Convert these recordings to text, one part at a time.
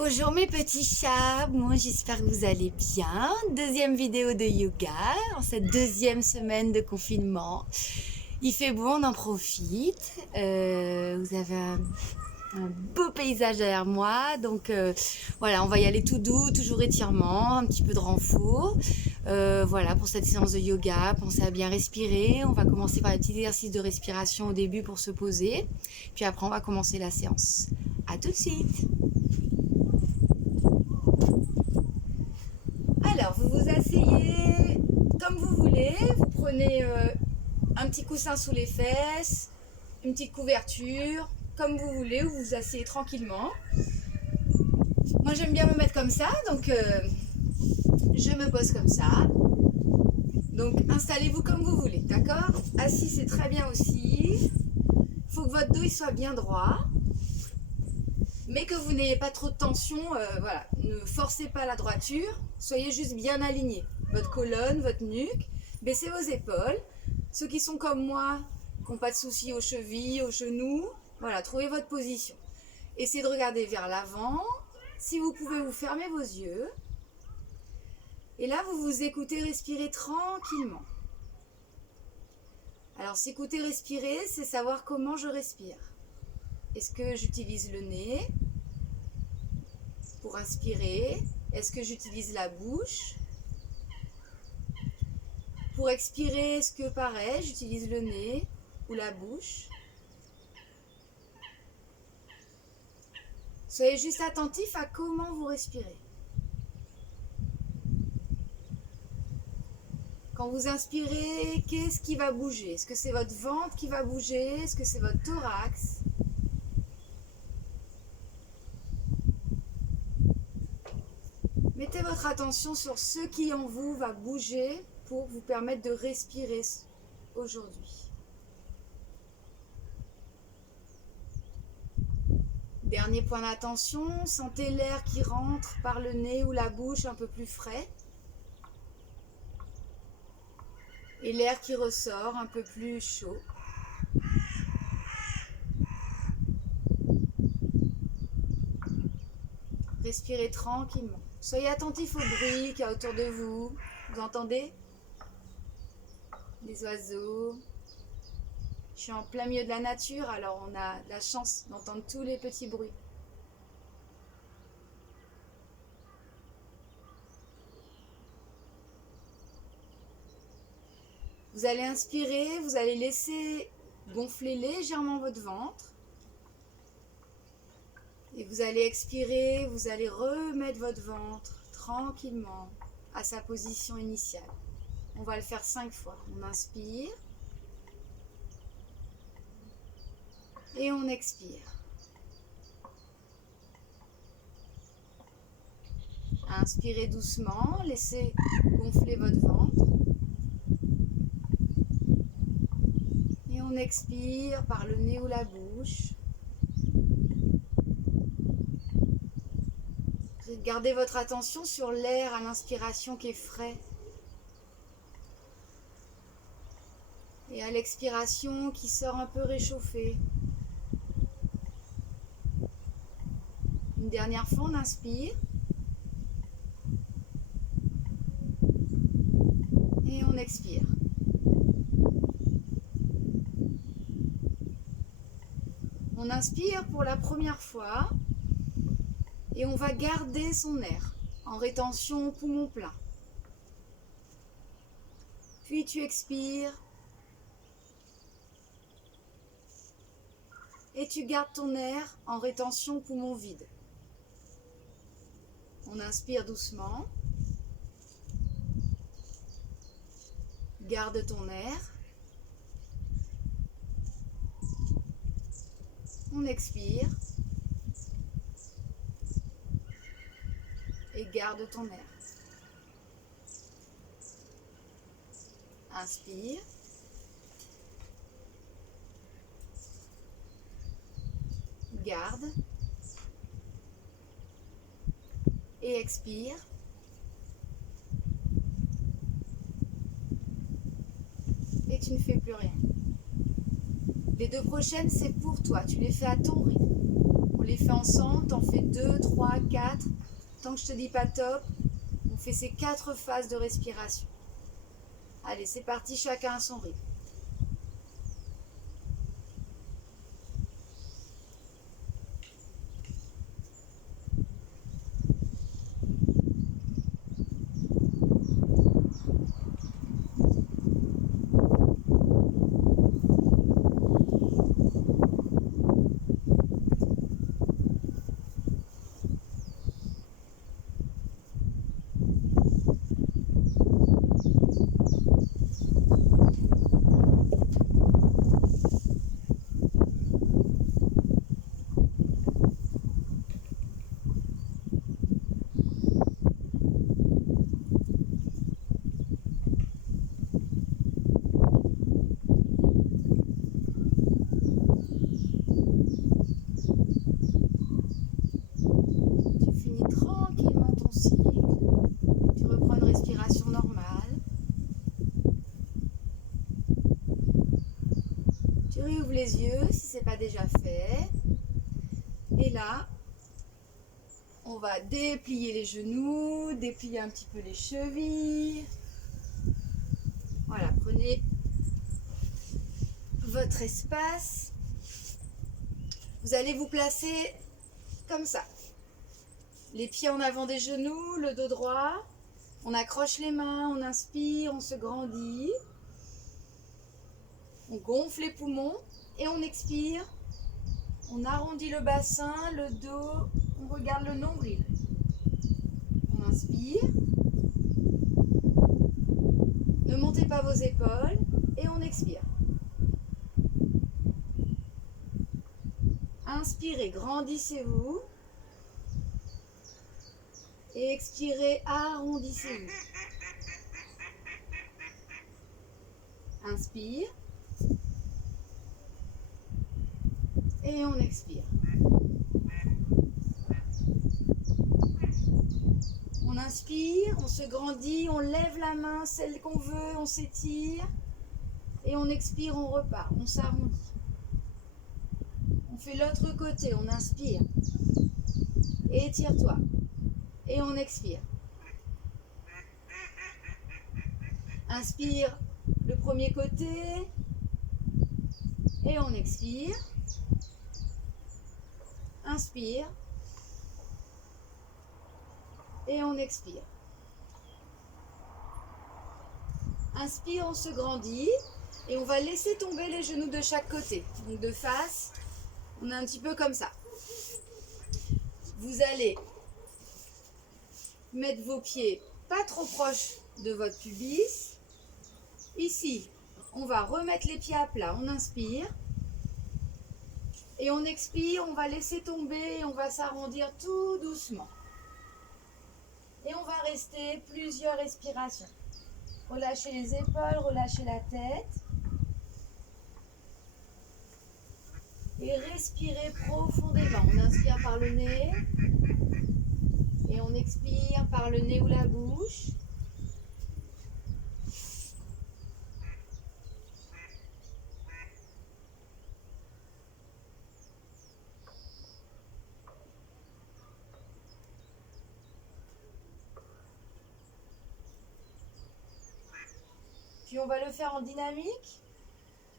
Bonjour mes petits chats, moi j'espère que vous allez bien. Deuxième vidéo de yoga en cette deuxième semaine de confinement. Il fait beau, on en profite. Vous avez un beau paysage derrière moi, donc voilà, on va y aller tout doux, toujours étirement, un petit peu de renfort. Voilà, pour cette séance de yoga, pensez à bien respirer. On va commencer par des petits exercices de respiration au début pour se poser, puis après on va commencer la séance. À tout de suite. Alors, vous vous asseyez comme vous voulez. Vous prenez un petit coussin sous les fesses, une petite couverture, comme vous voulez, ou vous vous asseyez tranquillement. Moi, j'aime bien me mettre comme ça, donc je me pose comme ça. Donc, installez-vous comme vous voulez, d'accord? Assis, c'est très bien aussi. Il faut que votre dos il soit bien droit, mais que vous n'ayez pas trop de tension. Voilà, ne forcez pas la droiture, soyez juste bien aligné. Votre colonne, votre nuque, baissez vos épaules. Ceux qui sont comme moi, qui n'ont pas de soucis aux chevilles, aux genoux, voilà, trouvez votre position. Essayez de regarder vers l'avant. Si vous pouvez, vous fermez vos yeux. Et là, vous vous écoutez respirer tranquillement. Alors, s'écouter respirer, c'est savoir comment je respire. Est-ce que j'utilise le nez pour inspirer? Est-ce que j'utilise la bouche? Pour expirer, est-ce que pareil, j'utilise le nez ou la bouche? Soyez juste attentif à comment vous respirez. Quand vous inspirez, qu'est-ce qui va bouger? Est-ce que c'est votre ventre qui va bouger? Est-ce que c'est votre thorax? Mettez votre attention sur ce qui en vous va bouger pour vous permettre de respirer aujourd'hui. Dernier point d'attention, sentez l'air qui rentre par le nez ou la bouche un peu plus frais. Et l'air qui ressort un peu plus chaud. Respirez tranquillement. Soyez attentif au bruit qu'il y a autour de vous. Vous entendez? Des oiseaux. Je suis en plein milieu de la nature, alors on a la chance d'entendre tous les petits bruits. Vous allez inspirer, vous allez laisser gonfler légèrement votre ventre. Et vous allez expirer, vous allez remettre votre ventre tranquillement à sa position initiale. On va le faire 5 fois. On inspire. Et on expire. Inspirez doucement, laissez gonfler votre ventre. Et on expire par le nez ou la bouche. Gardez votre attention sur l'air à l'inspiration qui est frais. Et à l'expiration qui sort un peu réchauffé. Une dernière fois, on inspire. Et on expire. On inspire pour la première fois. Et on va garder son air en rétention poumon plein. Puis tu expires. Et tu gardes ton air en rétention poumon vide. On inspire doucement. Garde ton air. On expire. Et garde ton air. Inspire. Garde. Et expire. Et tu ne fais plus rien. Les 2 prochaines, c'est pour toi. Tu les fais à ton rythme. On les fait ensemble, t'en fais 2, 3, 4. Tant que je te dis pas top, on fait ces 4 phases de respiration. Allez, c'est parti, chacun à son rythme. Ouvre les yeux si ce n'est pas déjà fait. Et là, on va déplier les genoux, déplier un petit peu les chevilles. Voilà, prenez votre espace. Vous allez vous placer comme ça. Les pieds en avant des genoux, le dos droit. On accroche les mains, on inspire, on se grandit. On gonfle les poumons et on expire. On arrondit le bassin, le dos, on regarde le nombril. On inspire. Ne montez pas vos épaules et on expire. Inspirez, grandissez-vous. Et expirez, arrondissez-vous. Inspire. Et on expire. On inspire, on se grandit, on lève la main, celle qu'on veut, on s'étire. Et on expire, on repart, on s'arrondit. On fait l'autre côté, on inspire. Et étire-toi. Et on expire. Inspire le premier côté. Et on expire. Inspire. Et on expire. Inspire, on se grandit. Et on va laisser tomber les genoux de chaque côté. Donc de face, on est un petit peu comme ça. Vous allez mettre vos pieds pas trop proches de votre pubis. Ici, on va remettre les pieds à plat. On inspire. Et on expire, on va laisser tomber, on va s'arrondir tout doucement. Et on va rester plusieurs respirations. Relâchez les épaules, relâchez la tête. Et respirez profondément. On inspire par le nez. Et on expire par le nez ou la bouche. Puis on va le faire en dynamique.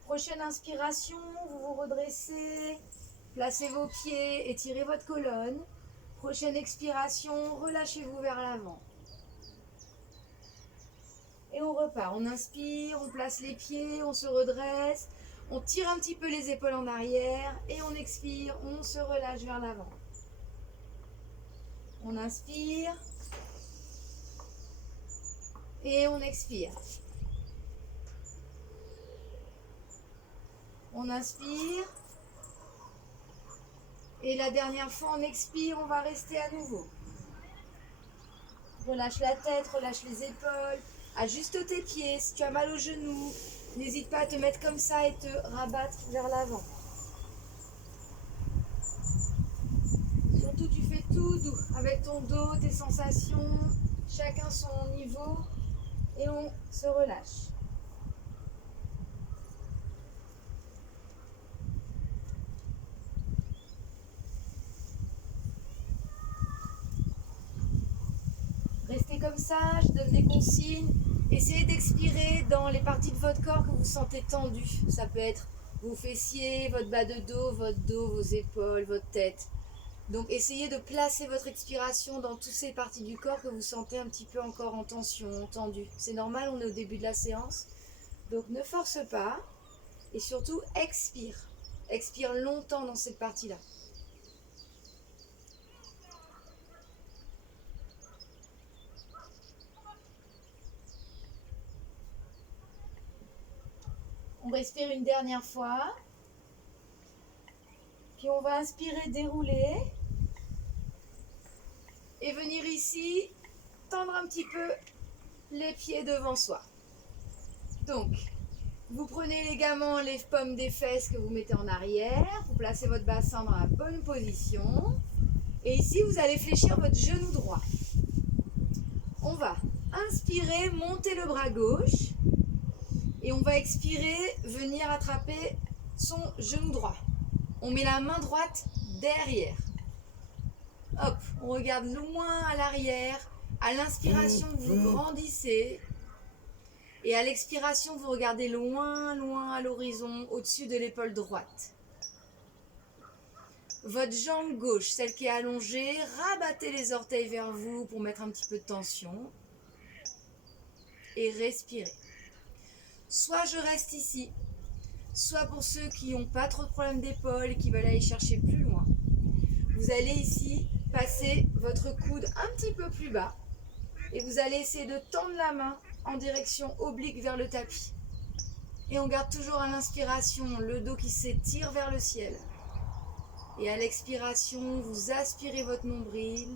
Prochaine inspiration, vous vous redressez, placez vos pieds, étirez votre colonne. Prochaine expiration, relâchez-vous vers l'avant. Et on repart, on inspire, on place les pieds, on se redresse, on tire un petit peu les épaules en arrière et on expire, on se relâche vers l'avant. On inspire et on expire. On inspire. Et la dernière fois, on expire, on va rester à nouveau. Relâche la tête, relâche les épaules. Ajuste tes pieds. Si tu as mal aux genoux, n'hésite pas à te mettre comme ça et te rabattre vers l'avant. Surtout, tu fais tout doux avec ton dos, tes sensations, chacun son niveau. Et on se relâche. restez comme ça, je donne des consignes. Essayez d'expirer dans les parties de votre corps que vous sentez tendues. Ça peut être vos fessiers, votre bas de dos, vos épaules, votre tête. Donc essayez de placer votre expiration dans toutes ces parties du corps que vous sentez un petit peu encore en tension, tendues. C'est normal, on est au début de la séance. Donc ne force pas et surtout expire. Expire longtemps dans cette partie-là. On respire une dernière fois. Puis on va inspirer, dérouler. Et venir ici, tendre un petit peu les pieds devant soi. Donc, vous prenez légalement les paumes des fesses que vous mettez en arrière. Vous placez votre bassin dans la bonne position. Et ici, vous allez fléchir votre genou droit. On va inspirer, monter le bras gauche. Et on va expirer, venir attraper son genou droit. On met la main droite derrière. Hop, on regarde loin à l'arrière. À l'inspiration, vous grandissez. Et à l'expiration, vous regardez loin, loin à l'horizon, au-dessus de l'épaule droite. Votre jambe gauche, celle qui est allongée, rabattez les orteils vers vous pour mettre un petit peu de tension. Et respirez. Soit je reste ici, soit pour ceux qui n'ont pas trop de problèmes d'épaule et qui veulent aller chercher plus loin. Vous allez ici passer votre coude un petit peu plus bas et vous allez essayer de tendre la main en direction oblique vers le tapis. Et on garde toujours à l'inspiration le dos qui s'étire vers le ciel. Et à l'expiration, vous aspirez votre nombril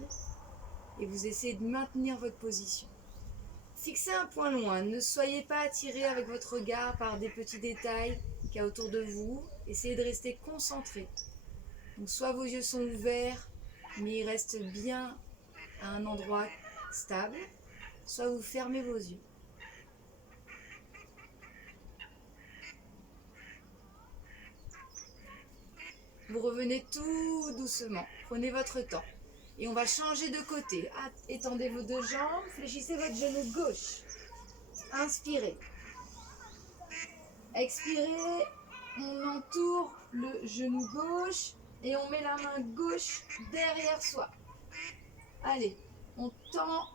et vous essayez de maintenir votre position. Fixez un point loin, ne soyez pas attiré avec votre regard par des petits détails qu'il y a autour de vous. Essayez de rester concentré. Donc soit vos yeux sont ouverts, mais ils restent bien à un endroit stable, soit vous fermez vos yeux. Vous revenez tout doucement, prenez votre temps. Et on va changer de côté. Étendez vos deux jambes, fléchissez votre genou gauche. Inspirez. Expirez, on entoure le genou gauche et on met la main gauche derrière soi. Allez, on tend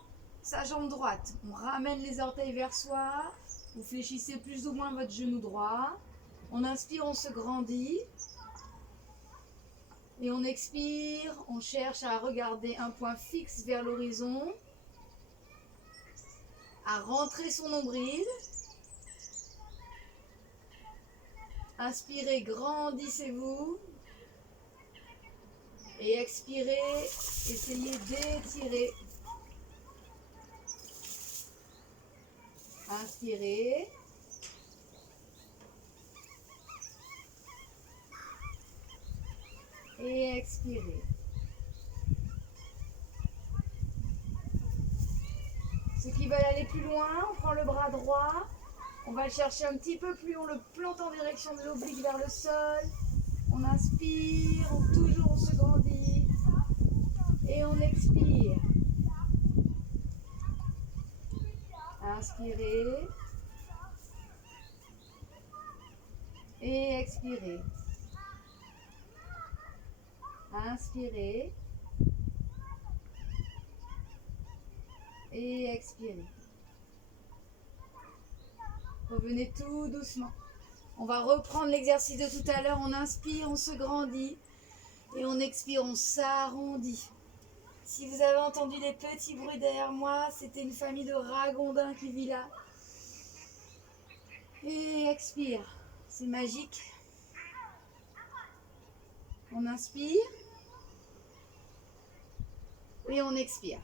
sa jambe droite. On ramène les orteils vers soi. Vous fléchissez plus ou moins votre genou droit. On inspire, on se grandit. Et on expire, on cherche à regarder un point fixe vers l'horizon, à rentrer son nombril. Inspirez, grandissez-vous. Et expirez, essayez d'étirer. Inspirez. Et expirez. Ceux qui veulent aller plus loin, on prend le bras droit. On va le chercher un petit peu plus, on le plante en direction de l'oblique vers le sol. On inspire, toujours on se grandit. Et on expire. Inspirez. Et expirez. Inspirez et expirez. Revenez tout doucement. On va reprendre l'exercice de tout à l'heure. On inspire, on se grandit et on expire, on s'arrondit. Si vous avez entendu des petits bruits derrière moi, c'était une famille de ragondins qui vit là. Et expire. C'est magique. On inspire et on expire.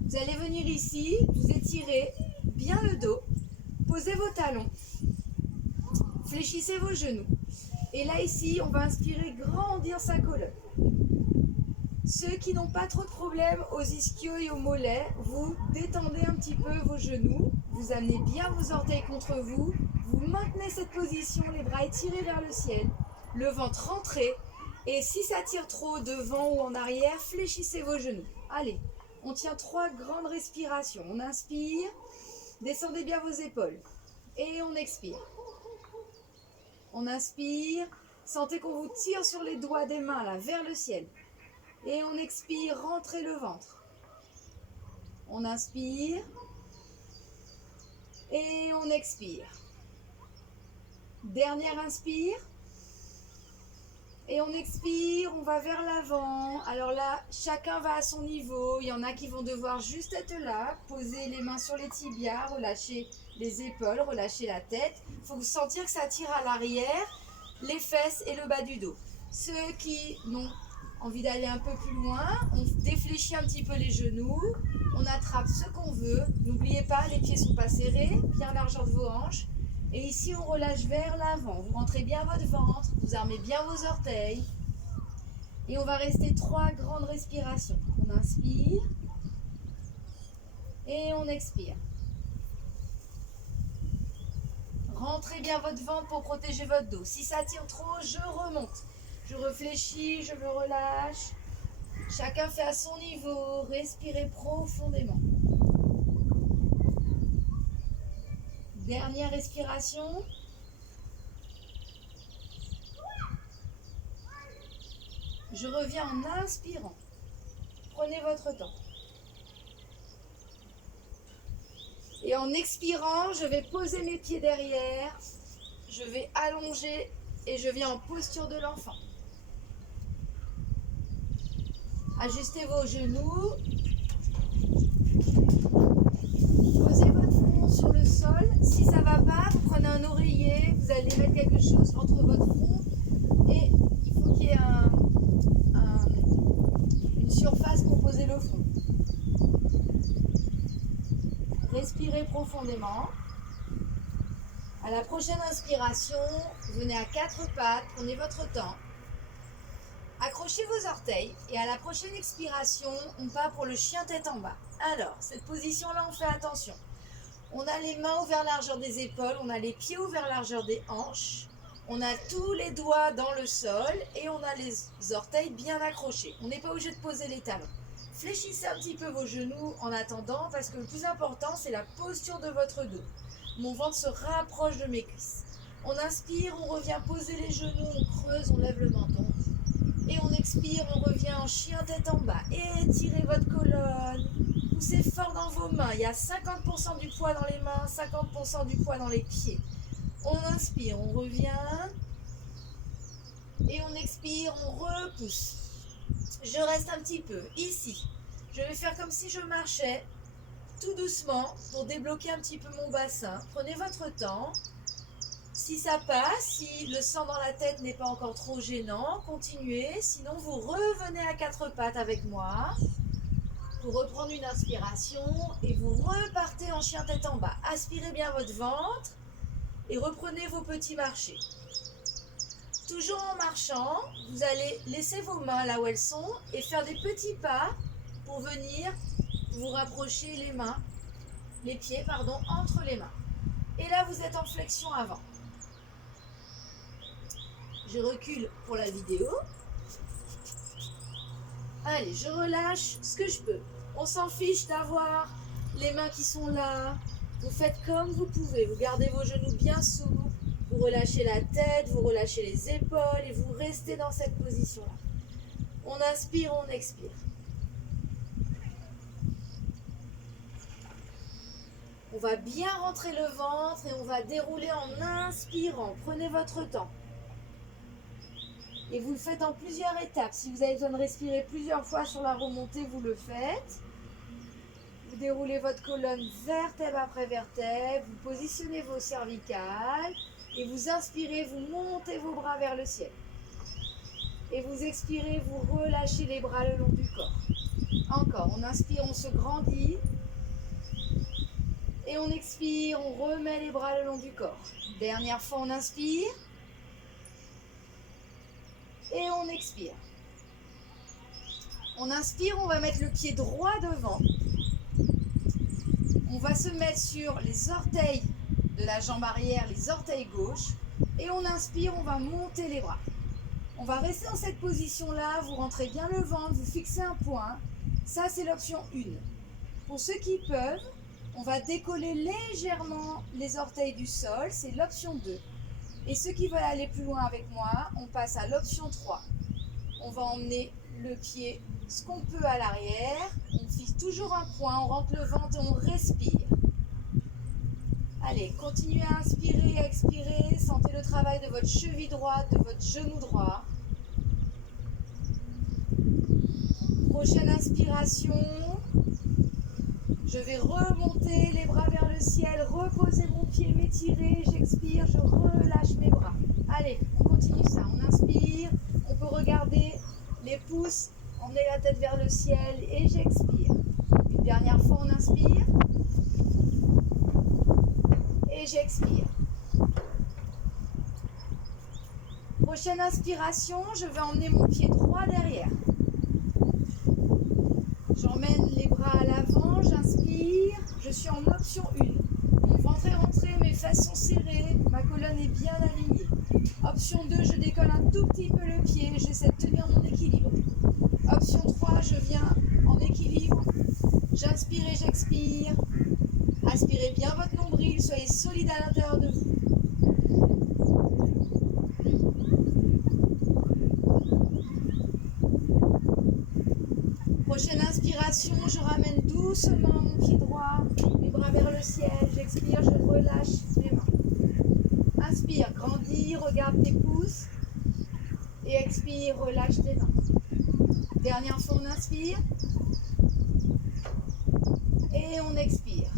Vous allez venir ici, vous étirez bien le dos, posez vos talons, fléchissez vos genoux. Et là ici, on va inspirer, grandir sa colonne. Ceux qui n'ont pas trop de problèmes aux ischios et aux mollets, vous détendez un petit peu vos genoux, vous amenez bien vos orteils contre vous, vous maintenez cette position, les bras étirés vers le ciel, le ventre rentré, et si ça tire trop devant ou en arrière, fléchissez vos genoux. Allez, on tient 3 grandes respirations. On inspire, descendez bien vos épaules. Et on expire. On inspire, sentez qu'on vous tire sur les doigts des mains là, vers le ciel. Et on expire, rentrez le ventre. On inspire. Et on expire. Dernière inspire. Et on expire, on va vers l'avant. Alors là, chacun va à son niveau. Il y en a qui vont devoir juste être là, poser les mains sur les tibias, relâcher les épaules, relâcher la tête. Il faut sentir que ça tire à l'arrière, les fesses et le bas du dos. Ceux qui n'ont envie d'aller un peu plus loin, on défléchit un petit peu les genoux, on attrape ce qu'on veut. N'oubliez pas, les pieds ne sont pas serrés, bien largeur de vos hanches. Et ici, on relâche vers l'avant. Vous rentrez bien votre ventre, vous armez bien vos orteils. Et on va rester 3 grandes respirations. On inspire et on expire. Rentrez bien votre ventre pour protéger votre dos. Si ça tire trop, je remonte. Je réfléchis, je me relâche. Chacun fait à son niveau. Respirez profondément. Dernière respiration. Je reviens en inspirant. Prenez votre temps. Et en expirant, je vais poser mes pieds derrière. Je vais allonger et je viens en posture de l'enfant. Ajustez vos genoux. Posez votre front sur le sol. Si ça ne va pas, vous prenez un oreiller. Vous allez mettre quelque chose entre votre front. Et il faut qu'il y ait une surface pour poser le front. Respirez profondément. À la prochaine inspiration, venez à 4 pattes. Prenez votre temps. Accrochez vos orteils et à la prochaine expiration, on part pour le chien tête en bas. Alors, cette position-là, on fait attention. On a les mains ouvertes largeur des épaules, on a les pieds ouverts largeur des hanches, on a tous les doigts dans le sol et on a les orteils bien accrochés. On n'est pas obligé de poser les talons. Fléchissez un petit peu vos genoux en attendant parce que le plus important, c'est la posture de votre dos. Mon ventre se rapproche de mes cuisses. On inspire, on revient poser les genoux, on creuse, on lève le menton. Et on expire, on revient en chien tête en bas. Étirez votre colonne. Poussez fort dans vos mains. Il y a 50% du poids dans les mains, 50% du poids dans les pieds. On inspire, on revient. Et on expire, on repousse. Je reste un petit peu ici. Je vais faire comme si je marchais tout doucement pour débloquer un petit peu mon bassin. Prenez votre temps. Si ça passe, si le sang dans la tête n'est pas encore trop gênant, continuez. Sinon, vous revenez à 4 pattes avec moi pour reprendre une inspiration et vous repartez en chien tête en bas. Aspirez bien votre ventre et reprenez vos petits marchés. Toujours en marchant, vous allez laisser vos mains là où elles sont et faire des petits pas pour venir vous rapprocher les pieds entre les mains. Et là, vous êtes en flexion avant. Je recule pour la vidéo. Allez, je relâche ce que je peux. On s'en fiche d'avoir les mains qui sont là. Vous faites comme vous pouvez. Vous gardez vos genoux bien souples. Vous relâchez la tête, vous relâchez les épaules et vous restez dans cette position-là. On inspire, on expire. On va bien rentrer le ventre et on va dérouler en inspirant. Prenez votre temps. Et vous le faites en plusieurs étapes. Si vous avez besoin de respirer plusieurs fois sur la remontée, vous le faites. Vous déroulez votre colonne vertèbre après vertèbre. Vous positionnez vos cervicales. Et vous inspirez, vous montez vos bras vers le ciel. Et vous expirez, vous relâchez les bras le long du corps. Encore, on inspire, on se grandit. Et on expire, on remet les bras le long du corps. Dernière fois, on inspire. Et on expire. On inspire, on va mettre le pied droit devant. On va se mettre sur les orteils de la jambe arrière, les orteils gauche. Et on inspire, on va monter les bras. On va rester dans cette position-là. Vous rentrez bien le ventre, vous fixez un point. Ça, c'est l'option 1. Pour ceux qui peuvent, on va décoller légèrement les orteils du sol, c'est l'option 2. Et ceux qui veulent aller plus loin avec moi, on passe à l'option 3. On va emmener le pied ce qu'on peut à l'arrière, on fixe toujours un point, on rentre le ventre et on respire. Allez, continuez à inspirer et à expirer, sentez le travail de votre cheville droite, de votre genou droit. Prochaine inspiration, je vais remonter les bras vers le ciel, reposer mon pied, m'étirer, j'expire, je relâche mes bras. Allez, on continue ça, on inspire, on peut regarder les pouces, emmener la tête vers le ciel et j'expire. Une dernière fois, on inspire et j'expire. Prochaine inspiration, je vais emmener mon pied droit derrière. J'emmène les bras à l'avant, j'inspire, je suis en option 1. Mon ventre est rentré, mes fesses sont serrées, ma colonne est bien alignée. Option 2, je décolle un tout petit peu le pied, j'essaie de tenir mon équilibre. Option 3, je viens en équilibre, j'inspire et j'expire. Aspirez bien votre nombril, soyez solide à l'intérieur de vous. Prochaine inspiration, je ramène doucement mon pied droit, les bras vers le ciel, j'expire, je relâche mes mains. Inspire, grandis, regarde tes pouces et expire, relâche tes mains. Dernière fois, on inspire et on expire.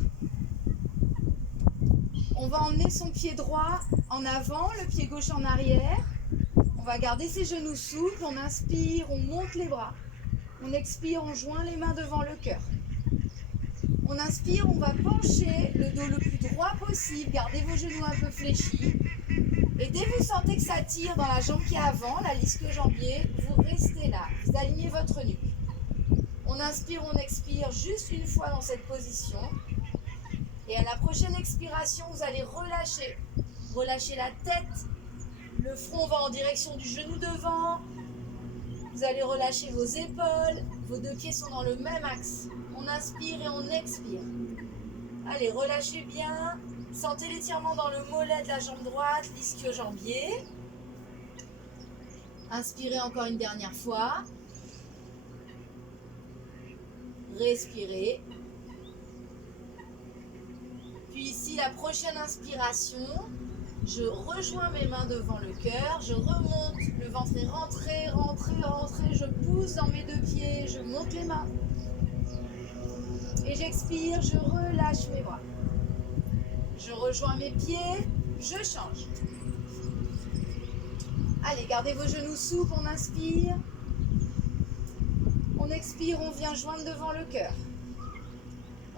On va emmener son pied droit en avant, le pied gauche en arrière. On va garder ses genoux souples, on inspire, on monte les bras. On expire, on joint les mains devant le cœur. On inspire, on va pencher le dos le plus droit possible. Gardez vos genoux un peu fléchis. Et dès que vous sentez que ça tire dans la jambe qui est avant, la l'ischio-jambier, vous restez là. Vous alignez votre nuque. On inspire, on expire juste une fois dans cette position. Et à la prochaine expiration, vous allez relâcher. Relâchez la tête. Le front va en direction du genou devant. Vous allez relâcher vos épaules, vos deux pieds sont dans le même axe. On inspire et on expire. Allez, relâchez bien. Sentez l'étirement dans le mollet de la jambe droite, l'ischio-jambier. Inspirez encore une dernière fois. Respirez. Puis ici, la prochaine inspiration. Je rejoins mes mains devant le cœur, je remonte, le ventre est rentré, je pousse dans mes deux pieds, je monte les mains. Et j'expire, je relâche mes bras. Je rejoins mes pieds, je change. Allez, gardez vos genoux souples, on inspire. On expire, on vient joindre devant le cœur.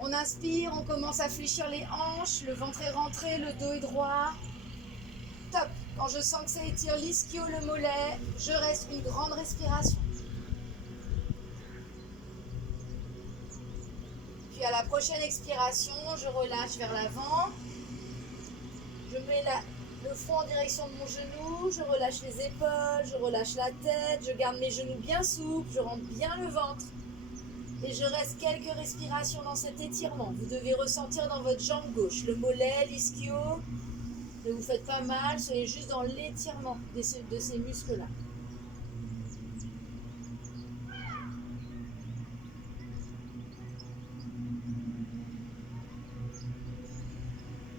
On inspire, on commence à fléchir les hanches, le ventre est rentré, le dos est droit. Top. Quand je sens que ça étire l'ischio, le mollet, je reste une grande respiration. Puis à la prochaine expiration, je relâche vers l'avant. Je mets le front en direction de mon genou, je relâche les épaules, je relâche la tête, je garde mes genoux bien souples, je rentre bien le ventre. Et je reste quelques respirations dans cet étirement. Vous devez ressentir dans votre jambe gauche le mollet, l'ischio. Ne vous faites pas mal, soyez juste dans l'étirement de ces muscles-là.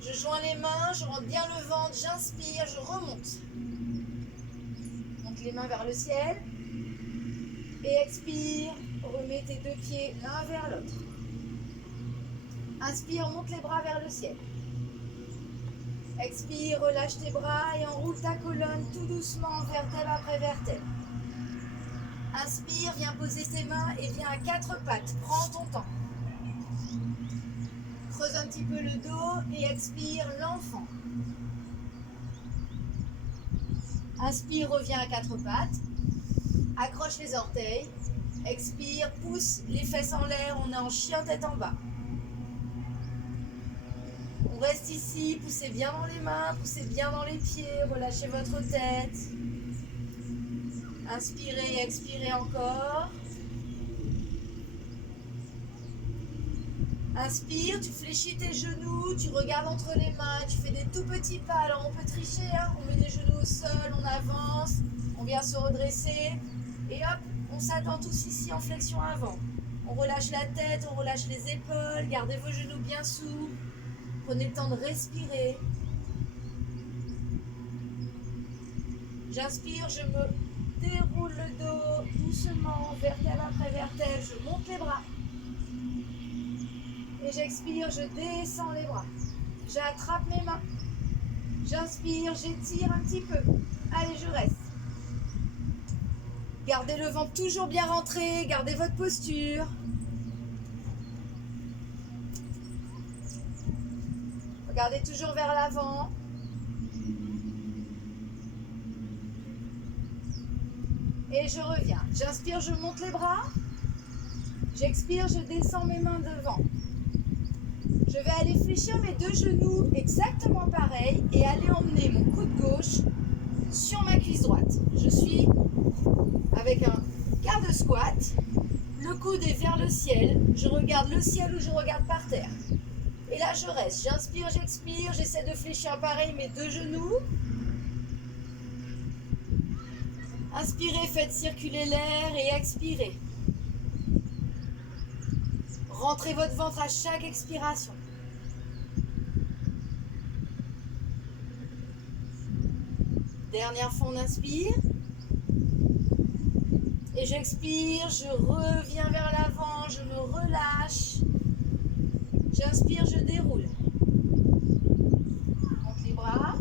Je joins les mains, je rentre bien le ventre, j'inspire, je remonte. Monte les mains vers le ciel. Et expire, remets tes deux pieds l'un vers l'autre. Inspire, monte les bras vers le ciel. Expire, relâche tes bras et enroule ta colonne tout doucement, vertèbre après vertèbre. Inspire, viens poser tes mains et viens à quatre pattes. Prends ton temps. Creuse un petit peu le dos et expire l'enfant. Inspire, reviens à quatre pattes. Accroche les orteils. Expire, pousse les fesses en l'air. On est en chien tête en bas. On reste ici, poussez bien dans les mains, poussez bien dans les pieds, relâchez votre tête. Inspirez et expirez encore. Inspire, tu fléchis tes genoux, tu regardes entre les mains, tu fais des tout petits pas. Alors on peut tricher, hein, on met les genoux au sol, on avance, on vient se redresser. Et hop, on s'attend tous ici en flexion avant. On relâche la tête, on relâche les épaules, gardez vos genoux bien souples. Prenez le temps de respirer. J'inspire, je me déroule le dos doucement, vertèbre après vertèbre, je monte les bras. Et j'expire, je descends les bras. J'attrape mes mains. J'inspire, j'étire un petit peu. Allez, je reste. Gardez le ventre toujours bien rentré, gardez votre posture. Regardez toujours vers l'avant. Et je reviens. J'inspire, je monte les bras. J'expire, je descends mes mains devant. Je vais aller fléchir mes deux genoux exactement pareil et aller emmener mon coude gauche sur ma cuisse droite. Je suis avec un quart de squat. Le coude est vers le ciel. Je regarde le ciel ou je regarde par terre. Et là, je reste. J'inspire, j'expire. J'essaie de fléchir pareil mes deux genoux. Inspirez, faites circuler l'air et expirez. Rentrez votre ventre à chaque expiration. Dernière fois, on inspire. Et j'expire, je reviens vers l'avant, je me relâche. J'inspire, je déroule. Monte les bras.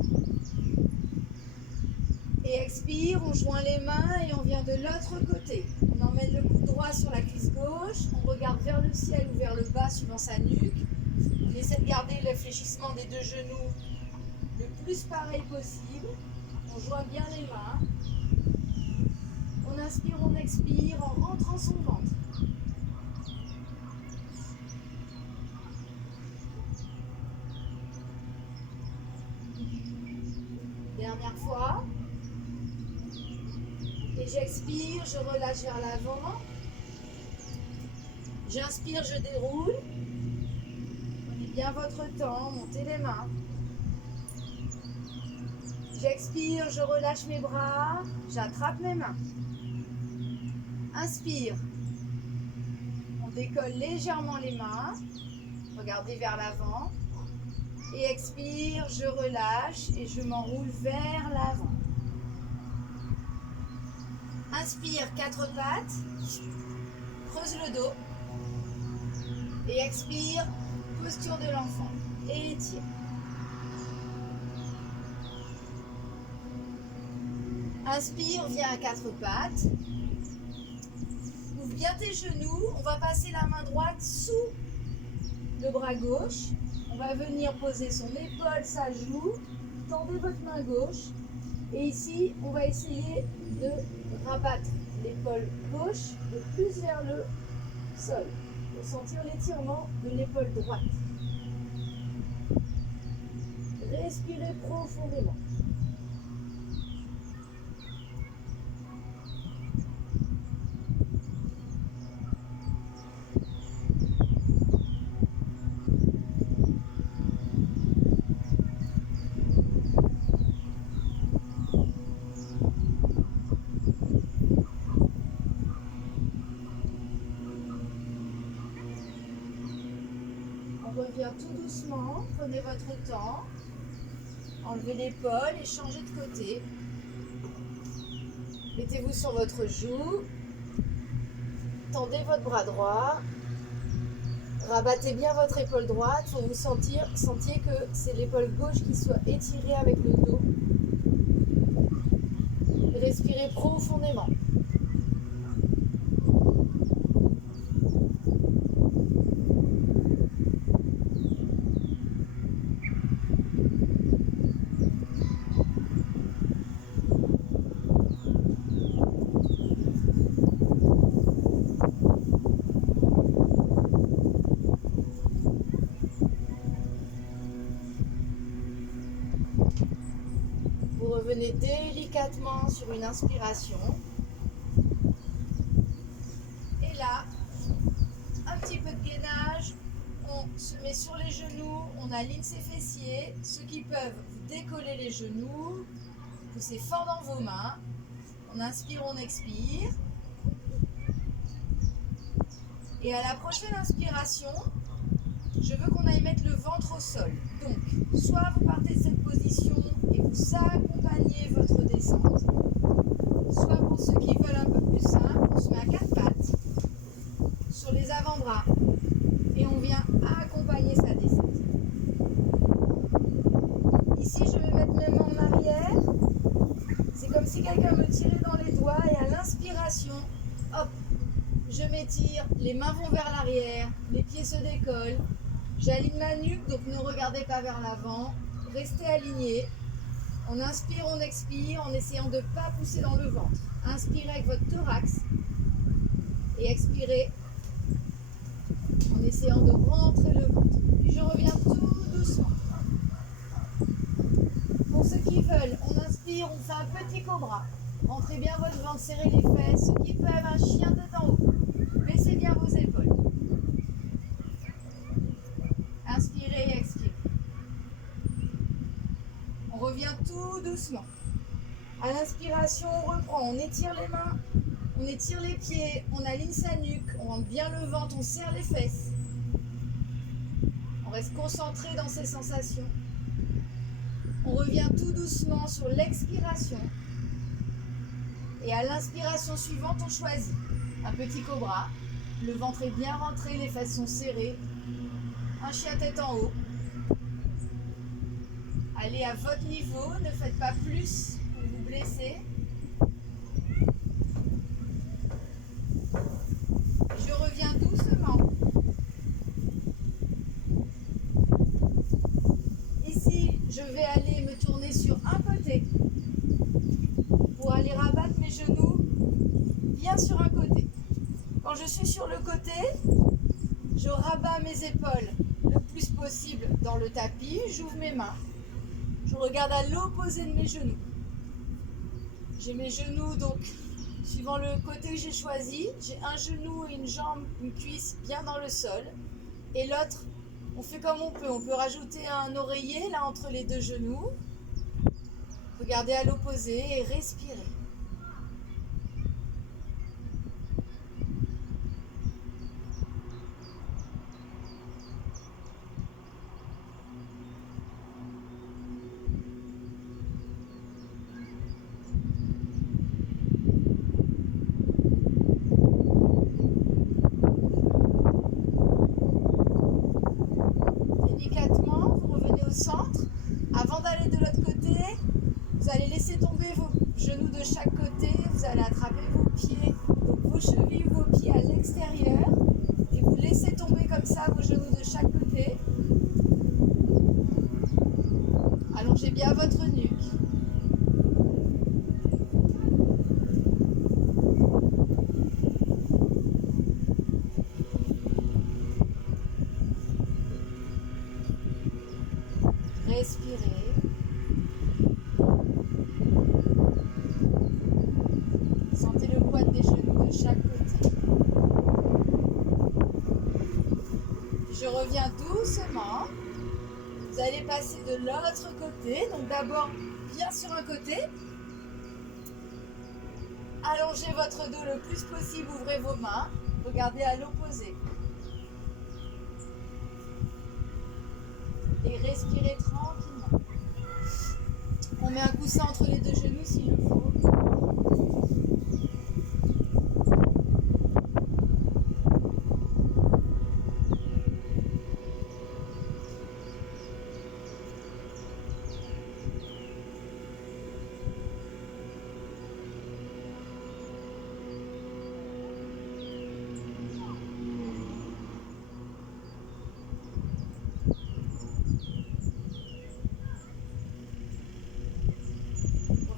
Et expire, on joint les mains et on vient de l'autre côté. On emmène le coude droit sur la cuisse gauche. On regarde vers le ciel ou vers le bas suivant sa nuque. On essaie de garder le fléchissement des deux genoux le plus pareil possible. On joint bien les mains. On inspire, on expire en rentrant son ventre. Dernière fois. Et j'expire, je relâche vers l'avant. J'inspire, je déroule. Prenez bien votre temps, montez les mains. J'expire, je relâche mes bras, j'attrape mes mains. Inspire. On décolle légèrement les mains. Regardez vers l'avant. Et expire, je relâche et je m'enroule vers l'avant. Inspire, quatre pattes. Creuse le dos. Et expire, posture de l'enfant. Et étire. Inspire, viens à quatre pattes. Ouvre bien tes genoux. On va passer la main droite sous le bras gauche. On va venir poser son épaule, sa joue. Tendez votre main gauche. Et ici, on va essayer de rabattre l'épaule gauche le plus vers le sol. Pour sentir l'étirement de l'épaule droite. Respirez profondément. Revient tout doucement, prenez votre temps, enlevez l'épaule et changez de côté. Mettez-vous sur votre joue, tendez votre bras droit, rabattez bien votre épaule droite pour vous sentiez que c'est l'épaule gauche qui soit étirée avec le dos. Respirez profondément. Revenez délicatement sur une inspiration. Et là, un petit peu de gainage. on se met sur les genoux, on aligne ses fessiers. Ceux qui peuvent, vous décollez les genoux, poussez fort dans vos mains. On inspire, on expire. Et à la prochaine inspiration, je veux qu'on aille mettre le ventre au sol. Donc, soit vous partez de cette position et vous accompagnez votre descente, soit pour ceux qui veulent un peu plus simple, on se met à quatre pattes sur les avant-bras et on vient accompagner sa descente. Ici, je vais mettre mes mains en arrière. C'est comme si quelqu'un me tirait dans les doigts et à l'inspiration, hop, je m'étire, les mains vont vers l'arrière, les pieds se décollent. J'aligne ma nuque, donc ne regardez pas vers l'avant. Restez alignés. On inspire, on expire en essayant de ne pas pousser dans le ventre. Inspirez avec votre thorax et expirez en essayant de rentrer le ventre. Puis je reviens tout doucement. Pour ceux qui veulent, on inspire, on fait un petit cobra. Rentrez bien votre ventre, serrez les fesses. Ceux qui peuvent, un chien tête en haut. Baissez bien vos épaules. Inspirez et expirez. On revient tout doucement. À l'inspiration, on reprend. On étire les mains, on étire les pieds, on aligne sa nuque, on rentre bien le ventre, on serre les fesses. On reste concentré dans ces sensations. On revient tout doucement sur l'expiration. Et à l'inspiration suivante, on choisit un petit cobra. Le ventre est bien rentré, les fesses sont serrées. Un chien tête en haut. Allez à votre niveau, ne faites pas plus pour vous blesser. Je reviens doucement. Ici, je vais aller me tourner sur un côté pour aller rabattre mes genoux bien sur un côté. Quand je suis sur le côté, je rabats mes épaules le plus possible dans le tapis, j'ouvre mes mains. Je regarde à l'opposé de mes genoux. J'ai mes genoux, donc, suivant le côté que j'ai choisi, j'ai un genou, une jambe, une cuisse bien dans le sol. Et l'autre, on fait comme on peut. On peut rajouter un oreiller, là, entre les deux genoux. Regardez à l'opposé et respirez. Centre. Avant d'aller de l'autre côté, vous allez laisser tomber vos genoux de chaque côté, vous allez attraper vos pieds, donc vos chevilles ou vos pieds à l'extérieur et vous laissez tomber comme ça vos genoux de chaque côté. Allongez bien votre nuque. Respirez. Sentez le poids des genoux de chaque côté. Je reviens doucement. Vous allez passer de l'autre côté. Donc d'abord bien sur un côté. Allongez votre dos le plus possible. Ouvrez vos mains. Regardez à l'opposé. Et respirez tranquillement. On met un coussin entre les deux genoux s'il le faut.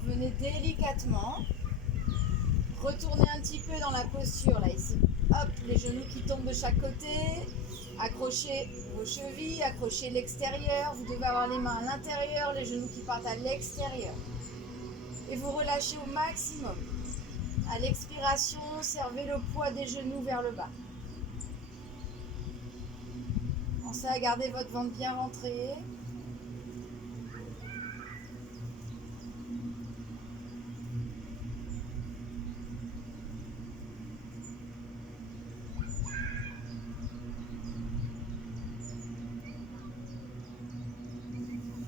Revenez délicatement. Retournez un petit peu dans la posture là ici. Hop, les genoux qui tombent de chaque côté. Accrochez vos chevilles, accrochez l'extérieur. Vous devez avoir les mains à l'intérieur, les genoux qui partent à l'extérieur. Et vous relâchez au maximum. À l'expiration, servez le poids des genoux vers le bas. En Pensez à garder votre ventre bien rentré.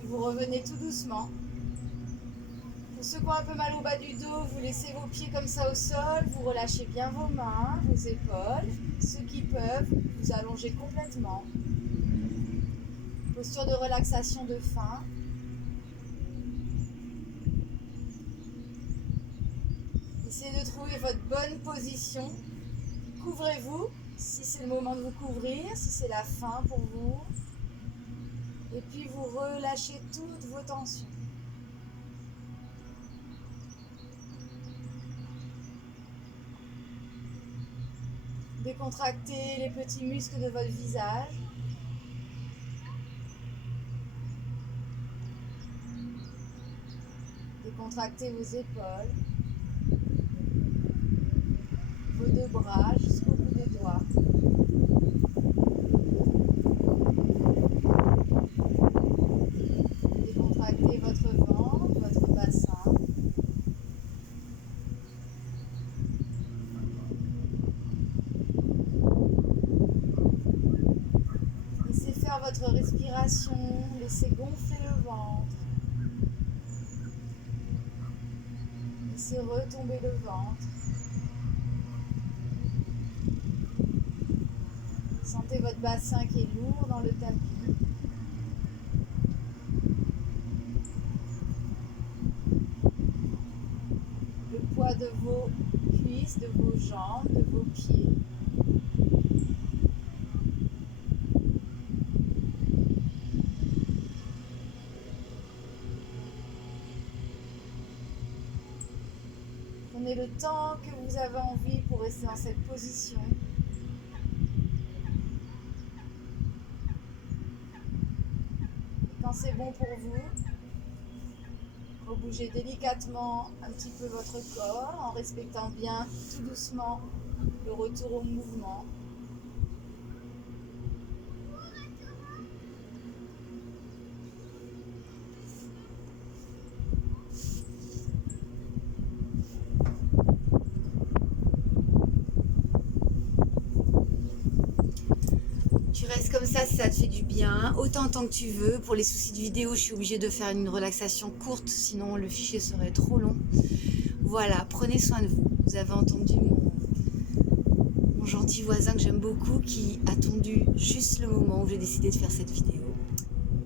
Vous revenez tout doucement. Pour ceux qui ont un peu mal au bas du dos, vous laissez vos pieds comme ça au sol, vous relâchez bien vos mains, vos épaules. Ceux qui peuvent, vous allongez complètement. Posture de relaxation de fin. Essayez de trouver votre bonne position. Couvrez-vous si c'est le moment de vous couvrir, si c'est la fin pour vous. Et puis vous relâchez toutes vos tensions. Décontractez les petits muscles de votre visage. Décontractez vos épaules, vos deux bras jusqu'au bout des doigts. Décontractez votre ventre, votre bassin. Laissez faire votre respiration, laissez gonfler le ventre. Laissez retomber le ventre. Sentez votre bassin qui est lourd dans le tapis. Le poids de vos cuisses, de vos jambes, de vos pieds. Prenez le temps que vous avez envie pour rester dans cette position. Et quand c'est bon pour vous, rebougez délicatement un petit peu votre corps en respectant bien tout doucement le retour au mouvement. Tu restes comme ça si ça te fait du bien, autant de temps que tu veux. Pour les soucis de vidéo, je suis obligée de faire une relaxation courte, sinon le fichier serait trop long. Voilà, prenez soin de vous. Vous avez entendu mon gentil voisin que j'aime beaucoup qui a attendu juste le moment où j'ai décidé de faire cette vidéo.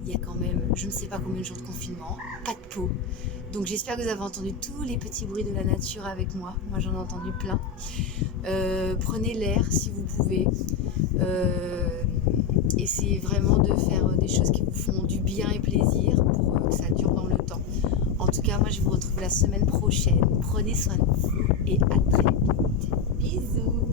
Il y a quand même, je ne sais pas combien de jours de confinement, pas de peau. Donc j'espère que vous avez entendu tous les petits bruits de la nature avec moi. Moi j'en ai entendu plein. Prenez l'air si vous pouvez. Essayez vraiment de faire des choses qui vous font du bien et plaisir pour que ça dure dans le temps. En tout cas, moi je vous retrouve la semaine prochaine. Prenez soin de vous et à très vite. Bisous.